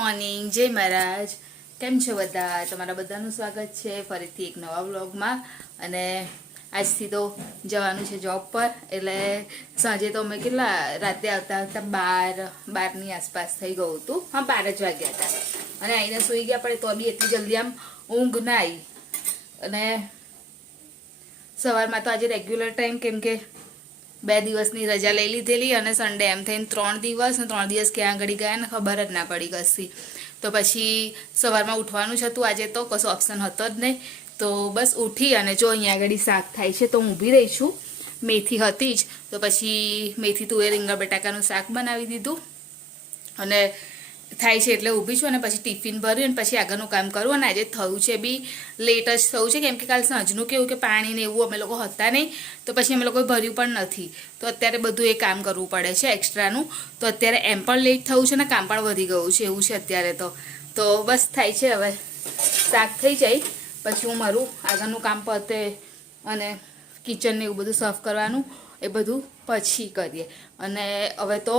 Morning, જય મહારાજ. કેમ છો બધા? તમારા બધાનું સ્વાગત છે ફરીથી એક નવા વ્લોગમાં. અને આજથી તો જવાનું છે જોબ પર, એટલે સાંજે તો અમે કેટલા રાતે આવતા આવતા 12ની આસપાસ થઈ ગયું હતું. હા, 12 જ વાગ્યા હતા. અને આવીને સૂઈ ગયા, પણ તો બી એટલી જલ્દી આમ ઊંઘ ના આવી. અને સવારમાં તો આજે રેગ્યુલર ટાઈમ, કેમ કે 2 દિવસની રજા લઈ લીધેલી અને સન્ડે એમ થઈને 3 દિવસ ને 3 દિવસ ક્યાં આગળ ગયા ને ખબર જ ના પડી કશી. તો પછી સવારમાં ઉઠવાનું જ હતું આજે, તો કશો ઓપ્શન હતો જ નહીં. તો બસ ઉઠી અને જો અહીંયા આગળ શાક થાય છે તો હું ઊભી રહી છું. મેથી હતી જ, તો પછી મેથી તુવેર રીંગણ બટાકાનું શાક બનાવી દીધું અને થાય છે એટલે ઊભી છું. અને પછી ટિફિન ભર્યું અને પછી આગળનું કામ કરું. અને આજે થયું છે બી લેટ જ થયું છે, કેમ કે કાલ સાંજનું કેવું કે પાણી ને એવું અમે લોકો હતા નહીં, તો પછી અમે લોકોએ ભર્યું પણ નથી. તો અત્યારે બધું એ કામ કરવું પડે છે એક્સ્ટ્રાનું. તો અત્યારે એમ પણ લેટ થયું છે ને કામ પણ વધી ગયું છે, એવું છે અત્યારે તો બસ થાય છે. હવે શાક થઈ જાય પછી હું મારું આગળનું કામ પતે અને કિચનને એવું બધું સાફ કરવાનું, એ બધું પછી કરીએ. અને હવે તો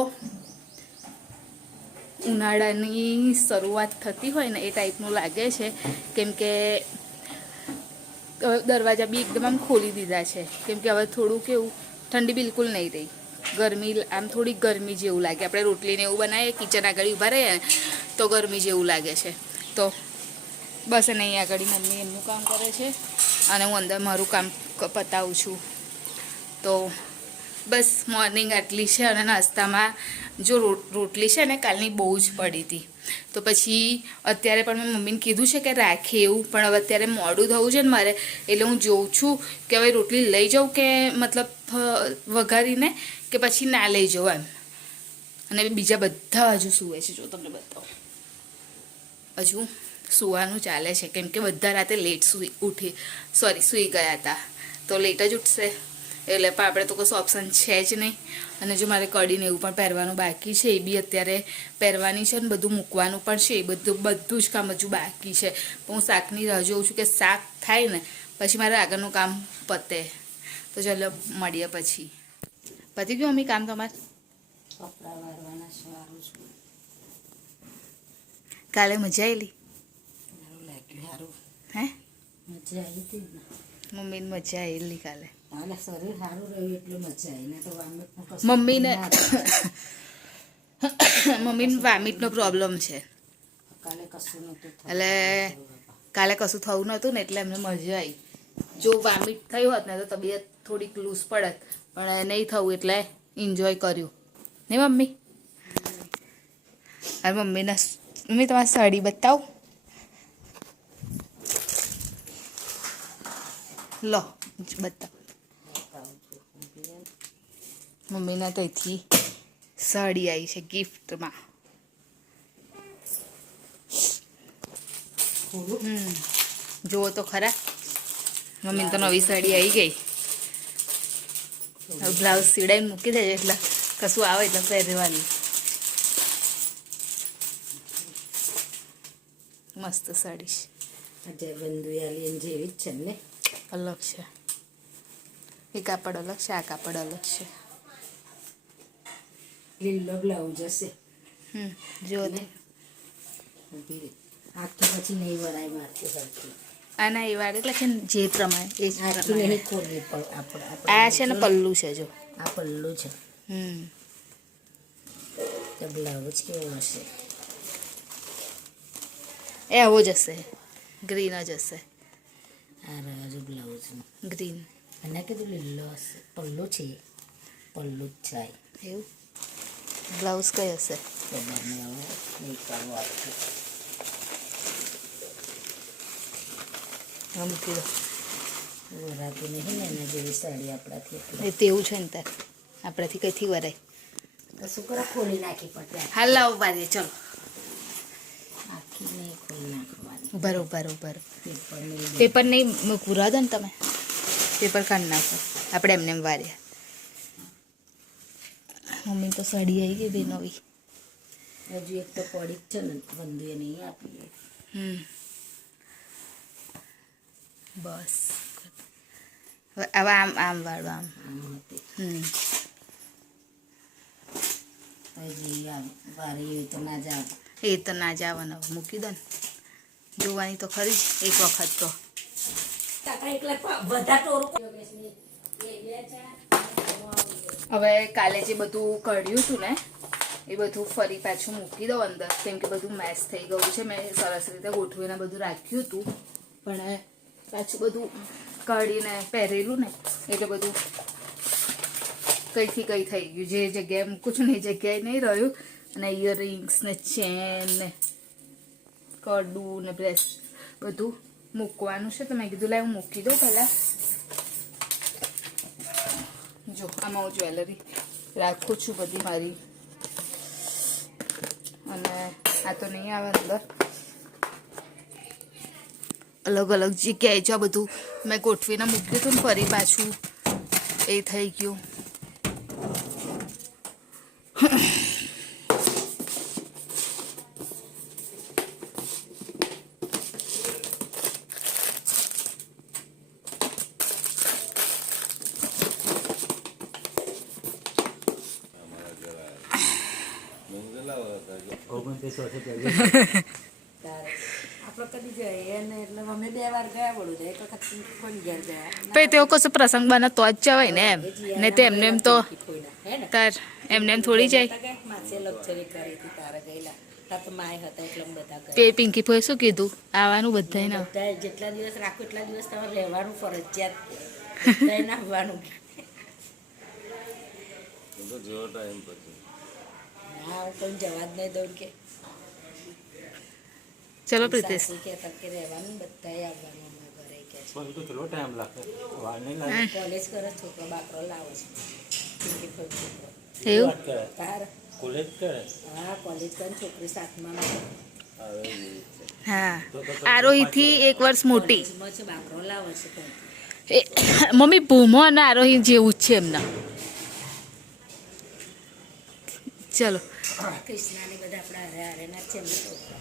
ઉનાળાની શરૂઆત થતી હોય ને એ ટાઈપનું લાગે છે, કેમ કે દરવાજા બી એકદમ આમ ખોલી દીધા છે, કેમ કે હવે થોડું કેવું ઠંડી બિલકુલ નહીં રહી. ગરમી આમ થોડી ગરમી જેવું લાગે. આપણે રોટલીને એવું બનાવીએ, કિચન આગળ ઊભા રહીએ તો ગરમી જેવું લાગે છે. તો બસ એને અહીં આગળ મમ્મી એમનું કામ કરે છે અને હું અંદર મારું કામ પતાવું છું. તો બસ મોર્નિંગ આટલી છે. અને નાસ્તામાં જો રોટલી છે ને કાલની બહુ જ પડી હતી, તો પછી અત્યારે પણ મેં મમ્મીને કીધું છે કે રાખે એવું, પણ હવે અત્યારે મોડું થવું છે ને મારે, એટલે હું જોઉં છું કે હવે રોટલી લઈ જાઉં કે મતલબ વઘારીને, કે પછી ના લઈ જાઉં એમ. અને બીજા બધા હજુ સૂવે છે, જો તમને બતાવો હજુ સૂવાનું ચાલે છે, કેમ કે બધા રાતે લેટ સૂઈ ગયા હતા, તો લેટ જ ઉઠશે. એટલે પણ આપણે તો કશું ઓપ્શન છે જ નહીં. અને જો મારે કડીને એવું પણ પહેરવાનું બાકી છે, એ બી અત્યારે પહેરવાની છે. અને બધું મૂકવાનું પણ છે, એ બધું જ કામ હજુ બાકી છે. હું શાકની રાહ જોઉં છું કે શાક થાય ને પછી મારે આગળનું કામ પતે. તો ચાલો મળીએ પછી. પતી ગયું અમ્મી કામ તમારે? કપડાં વારવાના સારું છું. કાલે મજા આવેલી? સારું લાગ્યું. સારું હે? મજા આવી હતી ને. મમ્મીને મજા આવેલી કાલે. હાલે શરીર સારું રહ્યું એટલે મજા આવી. ને તો મમ્મીને વામિટનો પ્રોબ્લેમ છે, કાલે કશું નહોતું થયું. એટલે કાલે કશું થયું નહોતું ને એટલે એમને મજા આવી. જો વામિટ થયું હોત ને તો તબિયત થોડીક લૂઝ પડત, પણ નહીં થયું એટલે એન્જોય કર્યું નહીં મમ્મી? અને મમ્મી તમારી સાડી બતાવો. લો બતાવો. મમ્મીના તો અહીંથી સાડી આવી છે ગિફ્ટમાં. જુઓ તો ખરા, મમ્મીને તો નવી સાડી આવી ગઈ. હવે બ્લાઉઝ સીવડાવીને મૂકી દેજો, એટલે કશું આવે એટલે પહેરવાની. મસ્ત સાડી છે. બંદુયાલી જેવી જ છે ને, અલગ છે. એ કાપડ અલગ છે, આ કાપડ અલગ છે. લીલો બ્લાઉઝ હશે. જો આખી પછી નહીં વરાય મારતી સરખી. આના એ વાળ એટલે કે જે પ્રમાણે એ જ આખી પ્રમાણે. નહીં ખોલવી પડે આપણે. આ છે ને પલ્લું છે, જો આ પલ્લું છે. તો બ્લાઉઝ કેવો હશે? એ આવો જ હશે, ગ્રીન જ હશે. આ હજુ બ્લાઉઝનું ગ્રીન. એને કીધું લીલો હશે. પલ્લું છે, પલ્લું જ છે એવું. બ્લાઉઝ કઈ હશે? ખબર નહીં, હવે નહીં કરવું આખું. મૂકી દો. વરાતી નહીં ને એના જેવી સાડી આપણાથી. એ તેવું છે ને તાર આપણાથી કઈથી વરાય? તો શું કરો, ખોલી નાખી પડે. હાલ લાવો પાડીએ, ચલો. આખી નહીં ખોલી નાખવાની. બરોબર. પેપર નહીં મૂકવું રહો ને તમે, પેપર કાઢી નાખો. આપણે એમને એમ વાર્યા. મમ્મી તો સાડી આવી ગઈ બે નવી. હજુ એક તો પડી જ છે ને, બંધુએ નહીં આપીએ. બસ હવે આમ વાળો આમ. હજી વારી હોય તો ના જાવ. એ તો ના જ આવવાનું, મૂકી દો ને, જોવાની તો ખરી જ એક વખત તો. હવે કાલે જે બધું કઢ્યું હતું ને એ બધું ફરી પાછું મૂકી દો અંદર, કેમ કે બધું મેસ થઈ ગયું છે. મેં સરસ રીતે ગોઠવીને બધું રાખ્યું હતું, પણ પાછું બધું કાઢીને પહેરેલું ને એટલે બધું કંઈથી કંઈ થઈ ગયું. જે જગ્યાએ મૂકું છું ને એ જગ્યાએ નહીં રહ્યું. અને ઇયરિંગ્સ ને ચેન ને કડું ને બ્રેસ બધું મૂકવાનું છે, તો મેં કીધું લાવ હું મૂકી દઉં પહેલાં. જો આમાં હું જ્વેલરી રાખું છું બધી મારી, અને આ તો નહીં આવે અંદર. અલગ અલગ જગ્યાએ જો બધું મેં ગોઠવીને મૂક્યું હતું ને ફરી પાછું એ થઈ ગયું. પછી તેઓ કશો પ્રસંગ બને તો જ જવાય ને એમ, ને તે એમને એમ તો તાર એમને એમ થોડી જાય. તે પિંકી ભાઈ શું કીધું આવવાનું બધાને? જેટલા દિવસ રાખો એટલા દિવસ તમારે રહેવાનું ફરજિયાત, ના આવવાનું. હા કોઈ જવા જ નહીં દઉં કે. ચલો પ્રિતેશ, રહેવાનું બધાએ આવવાનું ઘરે કે કોલેજ કરે છોકરો બાકરો લાવે છે એવું તાર હા કોલેજ કરે છોકરી સાથમાં હા. આરોહીથી 1 વર્ષ મોટી છે બાકરો લાવે છે. મમ્મી ભૂમો અને આરોહી જેવું જ છે એમના. ચલો કૃષ્ણાની બધા આપણા હારે હારે ના છે એમના છોકરા.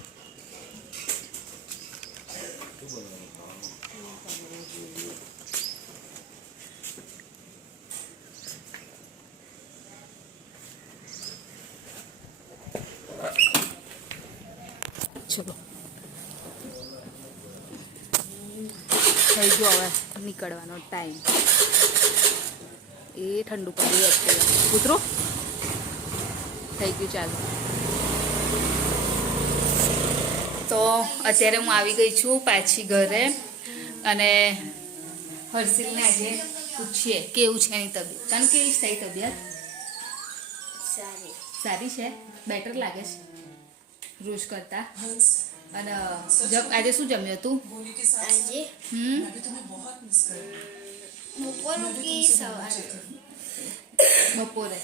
ચલો થઈ ગયો હવે નીકળવાનો ટાઈમ. એ ઠંડુ પડી જાય ઉતરો થઈ ગયું. ચાલો તો અત્યારે હું આવી ગઈ છું પાછી ઘરે, અને હર્ષિલને આજે પૂછીએ કેવું છે એની તબિયત. તને કેવી થઈ તબિયત? સારી છે, બેટર લાગે છે રોજ કરતા. અને આજે શું જમ્યું હતું? આજે બપોરનું કે સવારે? બપોરે.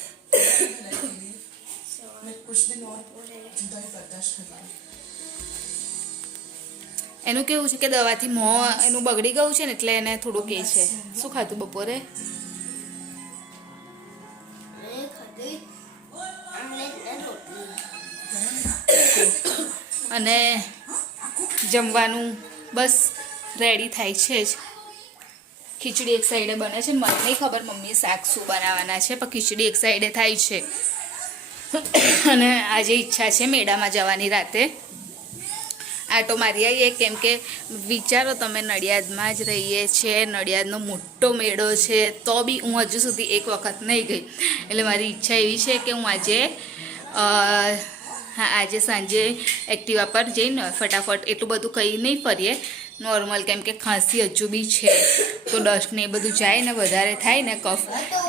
એનું કેવું છે કે દવાથી મોં એનું બગડી ગયું છે ને એટલે એને થોડું કે છે. શું ખાધું બપોરે? અને જમવાનું બસ રેડી થાય છે જ. ખીચડી એક સાઈડે બને છે, મને નહીં ખબર મમ્મીએ શાક શું બનાવવાના છે, પણ ખીચડી એક સાઈડે થાય છે. અને આજે ઈચ્છા છે મેળામાં જવાની, રાતે આટો મારી આવીએ. કેમ કે વિચારો તમે, નડિયાદમાં જ રહીએ છીએ, નડિયાદનો મોટો મેળો છે, તો બી હું હજુ સુધી એક વખત નહીં ગઈ. એટલે મારી ઈચ્છા એવી છે કે હું આજે આજે સાંજે એક્ટિવા પર જઈને ફટાફટ, એટલું બધું કંઈ નહીં ફરીએ નોર્મલ, કેમ કે ખાંસી હજુ બી છે તો ડસ્ટ ને એ બધું જાય ને વધારે થાય ને કફ,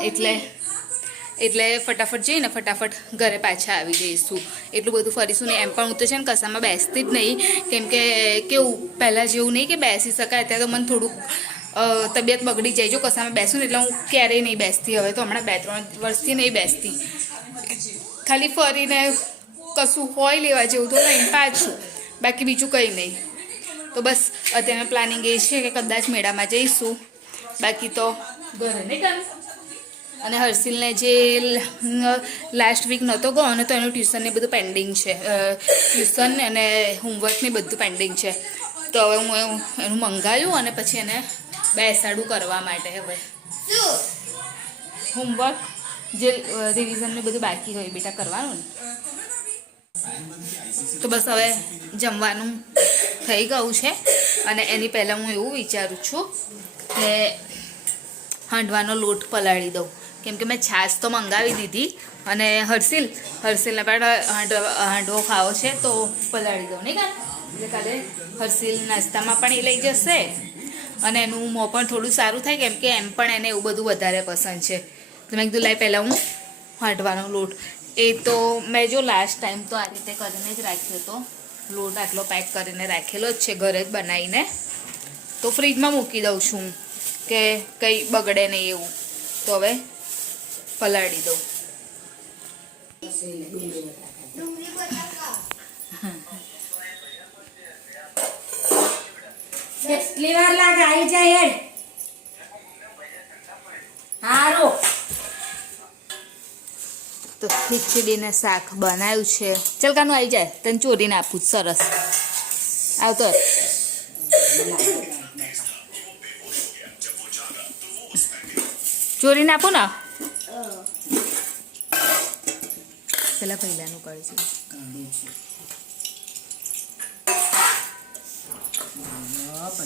એટલે ફટાફટ જઈને ફટાફટ ઘરે પાછા આવી જઈશું. એટલું બધું ફરીશું ને. એમ પણ હું તો છે ને કશામાં બેસતી જ નહીં, કેમ કે કેવું પહેલાં જેવું નહીં કે બેસી શકાય. અત્યારે તો મને થોડુંક તબિયત બગડી જાય જો કશામાં બેસું ને, એટલે હું ક્યારેય નહીં બેસતી. હવે તો હમણાં 2-3 વર્ષથી નહીં બેસતી. ખાલી ફરીને કશું હોય લેવા જેવું તો લઈને પાછું, બાકી બીજું કંઈ નહીં. તો બસ અત્યારે પ્લાનિંગ એ છે કે કદાચ મેળામાં જઈશું, બાકી તો ઘરે નહીં કામ. અને હર્ષિલને જે લાસ્ટ વીક નહોતો ગયો ને, તો એનું ટ્યુશન ને બધું પેન્ડિંગ છે. ટ્યુશન અને હોમવર્ક ને બધું પેન્ડિંગ છે. તો હવે હું એનું મંગાવ્યું અને પછી એને બેસાડું કરવા માટે. હવે હોમવર્ક જે રિવિઝન ને બધું બાકી હોય બેટા કરવાનું ને. તો બસ હવે જમવાનું થઈ ગયું છે અને એની પહેલાં હું એવું વિચારું છું કે હાંડવાનો લોટ પલાળી દઉં, કેમ કે મેં છાશ તો મંગાવી દીધી અને હર્ષિલને પણ હાંડવો ખાવો છે તો પલાળી દઉં નહીં કાલે, એટલે કાલે હર્ષિલ નાસ્તામાં પણ એ લઈ જશે અને એનું મોં પણ થોડું સારું થાય, કેમ કે એમ પણ એને એવું બધું વધારે પસંદ છે. તો મેં કીધું લાઈ પહેલાં હું હાંડવાનો લોટ, એ તો મેં જો લાસ્ટ ટાઈમ તો આ રીતે કરીને જ રાખ્યો હતો, લોટ આટલો પેક કરીને રાખેલો જ છે ઘરે જ બનાવીને, તો ફ્રીજમાં મૂકી દઉં છું કે કંઈ બગડે નહીં એવું. તો હવે પલાળી દઉં. ડુંગળી બટાકા કેટલી વાર લાગે આવી જાય હેડ હારો. તો ખીચડીને શાક બનાવ્યું છે. ચાલ કાનું આવી જાય, તને ચોરીને આપું સરસ. આવતો ચોરીને આપું ને પેલા પહેલાનું કરે છે.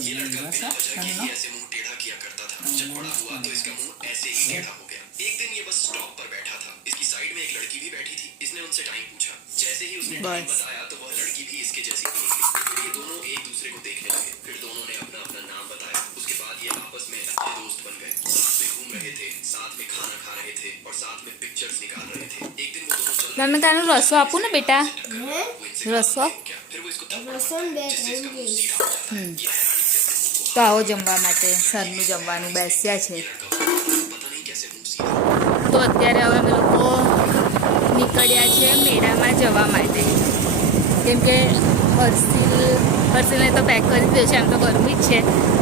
ये लड़का बिना वजह के ही ऐसे मुंह टेढ़ा किया करता था. जब बड़ा हुआ तो इसका मुंह ऐसे ही टेढ़ा हो गया. एक दिन ये बस स्टॉप पर बैठा था. इसकी साइड में एक लड़की भी बैठी थी. इसने उनसे टाइम पूछा. जैसे ही उसने टाइम बताया तो वह लड़की भी इसके जैसी ही निकली. फिर ये दोनों एक दूसरे को देखने लगे. फिर दोनों ने अपना अपना नाम बताया. उसके बाद ये आपस में अच्छे दोस्त बन गए. साथ में घूम रहे थे, साथ में खाना खा रहे थे और साथ में पिक्चर्स निकाल रहे थे. एक दिन वो दोनों चल તને કાનું રસો આપું ને બેટા, રસો. फिर वो इसको લસણ બે ખાઈ ગઈ. તો આવો જમવા માટે સાંજનું જમવાનું બેસ્યા છે. તો અત્યારે હવે અમે લોકો નીકળ્યા છે મેળામાં જવા માટે, કેમ કે હર્ષિલને તો પેક કરી દીધો છે, આમ તો ગરમી જ છે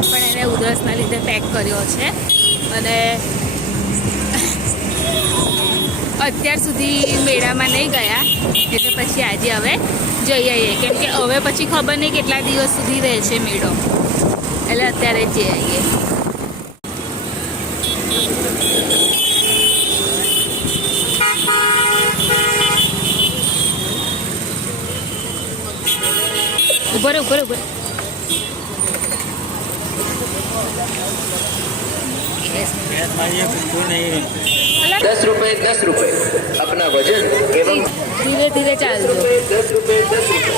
પણ એને ઉધરસના લીધે પેક કર્યો છે અને અત્યાર સુધી મેળામાં નહીં ગયા એટલે પછી આજે હવે જઈ આવીએ, કેમ કે હવે પછી ખબર નહીં કેટલા દિવસ સુધી રહે છે મેળો, એટલે અત્યારે જ જઈ આવીએ. ઉભો રે. 10 रुपए 10 रुपए अपना वजन एवं ધીરે ધીરે ચાલજો. 10 रुपए 10 रुपए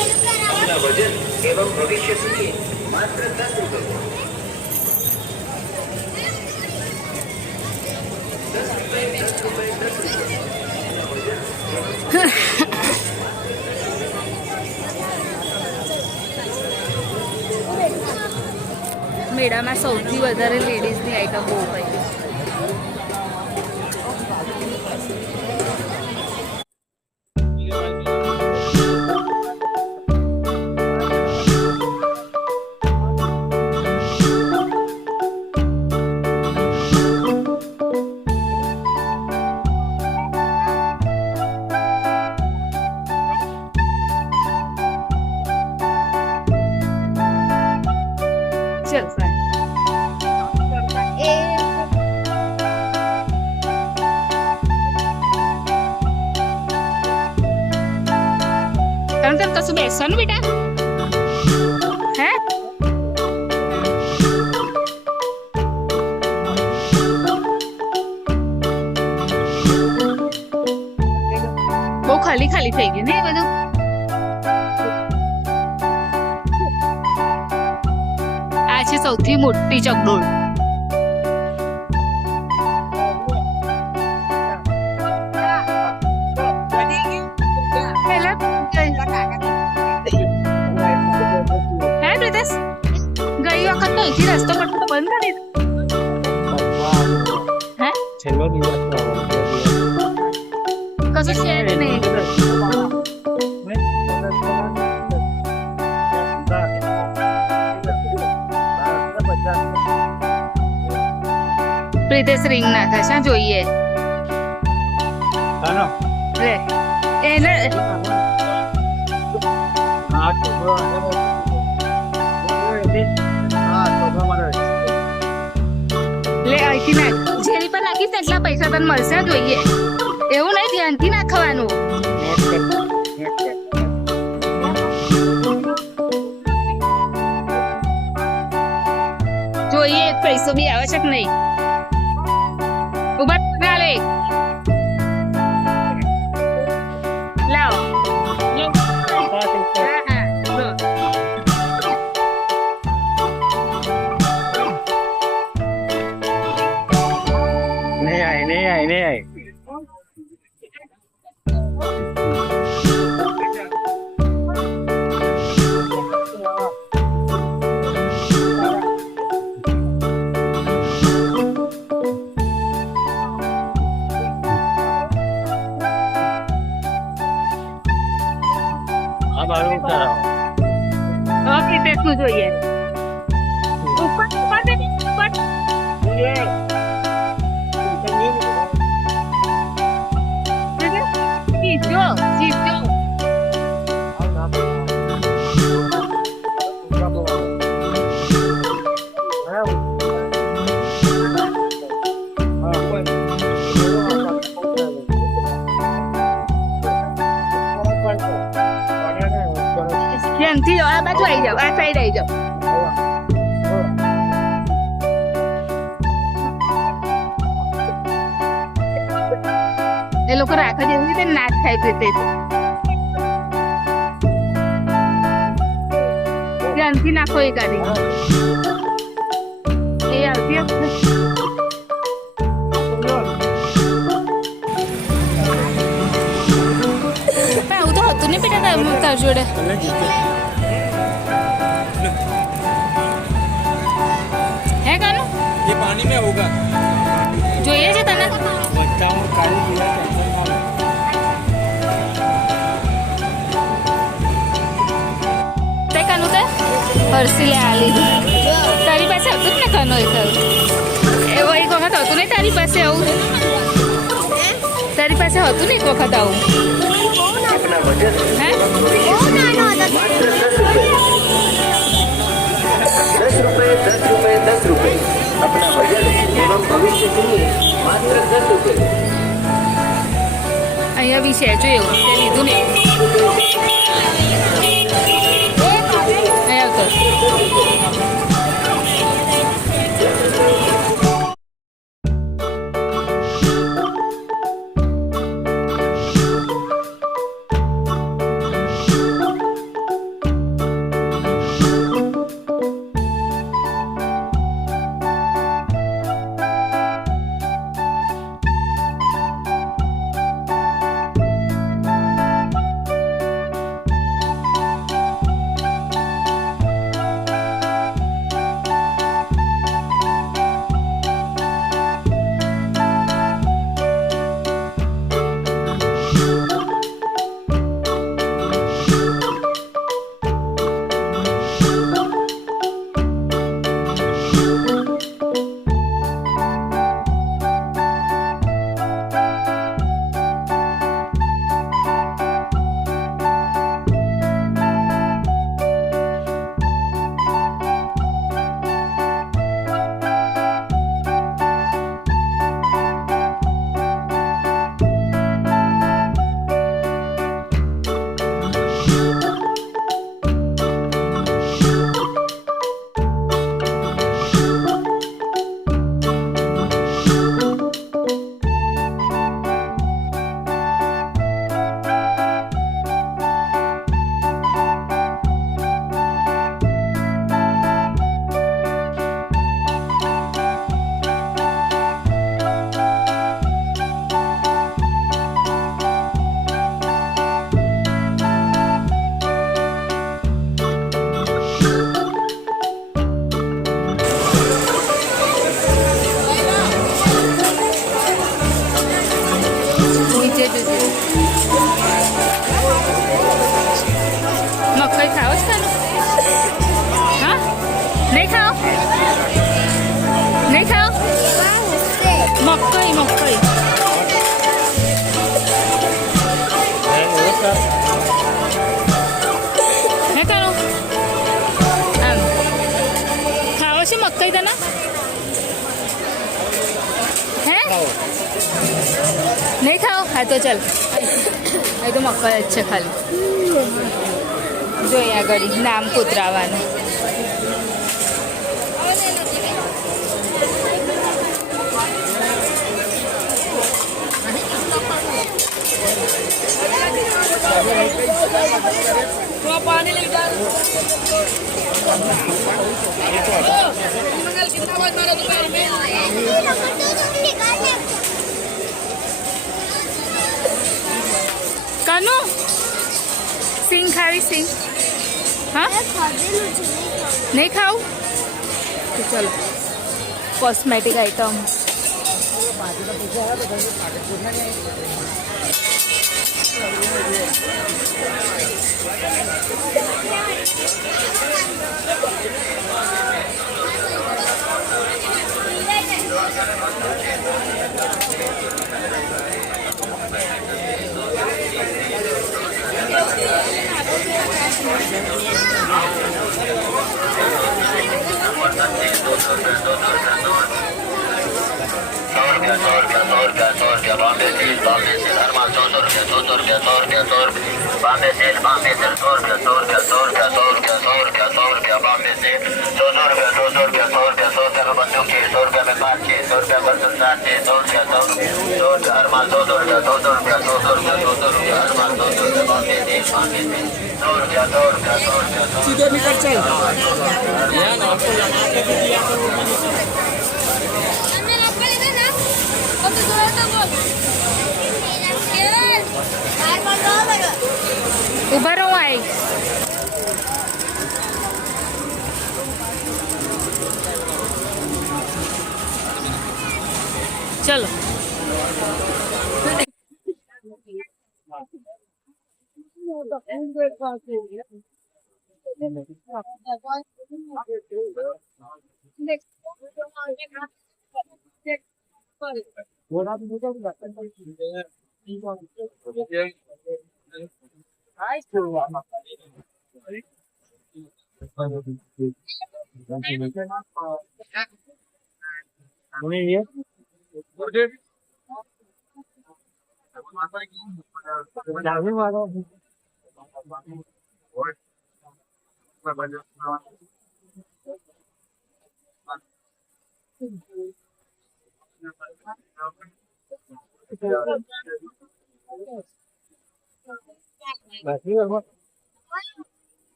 अपना वजन एवं भविष्य सुनिए मात्र 10 रुपए. 10 रुपए 10 रुपए 10 रुपए મેળામાં સૌથી વધારે લેડીઝની આઈટમ બહુ હોય. ચલ એ તને કશું બેસવાનું બેટા, હે બહુ ખાલી ખાલી થઈ ગયું ને એ બધું. આ છે સૌથી મોટી ચકડોળ. હે પ્રિતેશ, ગઈ વખત તો અહીંથી રસ્તો પડતો બંધ કરી હે કશું છે જ નહીં. પ્રિતેશ રિંગ નાખે છે, જોઈએ લે એને લે અહીંથી નાખ, જેની પર નાખીશ ને એટલા પૈસા તને મળશે, જોઈએ એવું નહીં, ધ્યાનથી નાખવાનું. જોઈએ પૈસો બી આવે છે કે નહીં. ઉભા ના લે લાવો. હા, હા, લો. नहीं आई ઓકે ટેસ્ટનું જોઈએ. ઉપર ઉપર દે, ઉપર. સીધો સીધો. ધ્યાનથી જાઓ, આ બાજુ આવી જાઓ, આ સાઈડ આવી જાઓ. એ લોકો રાખે જેવી રીતે નાશ થાય છે તે ધ્યાનથી નાખો એ ગાડી એ આવતી હશે. આવું તો હતું ને બેટા તાર જોડે. હે કાનું ये पानी में होगा જોઈએ છે તને? बच्चा और काली टेंशन ना लो તે કાનું તે હર્ષિલે આ લીધું. તારી પાસે હતું જ ને કાનો એ ખરું એવો એક વખત હતું ને તારી પાસે આવું? તારી પાસે હતું ને એક વખત આવું? अपना वजन હે બહુ નાનો હતો. मात्र 10 रुपए 10 रुपए 10 रुपए 10 रुपए अपना वजन एवं भविष्य के लिए मात्र 10 रुपए અહીંયા બી છે જો એવું તે લીધું ને અહીંયા આવતો. મકાઈ ખાઓ છો તને? હા નહીં ખાઓ? નહીં ખાઓ? મકાઈ મકાઈ હે કાનો આમ ખાવો છે મકાઈ તને? હે નહીં ખાઓ? હા તો ચાલ એ તો મકાઈ જ છે ખાલી. જોઈએ આગળ નામ કોતરાવાનું. ખાવી સિંગ? હા ખાધેલું છે નહીં ખાવું તો ચલો કોસ્મેટિક આઇટમ सीधे निकल चल यार आपको लगा के भी दिया तो તમે લપડી દે ના તો તો જોર તો બોલ બાર બાર ના લગે ઊભા રહો આઈ ચલો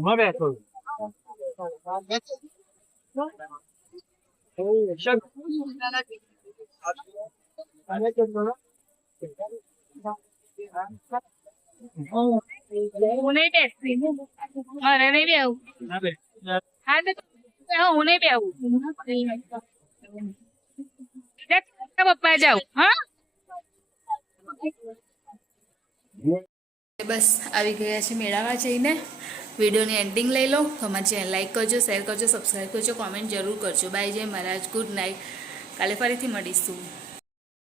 मैं बैठो હું નહીં બેસતી મારે નહીં બેવું હા તો હું નહીં બેવું પપ્પા જાઉં હા બસ આવી ગયા છે મેળામાં જઈને વિડીયોની એન્ડિંગ લઈ લો તો અમારી ચેનલ લાઈક કરજો શેર કરજો સબસ્ક્રાઈબ કરજો કોમેન્ટ જરૂર કરજો બાય જય મહારાજ ગુડ નાઇટ કાલે ફરીથી મળીશું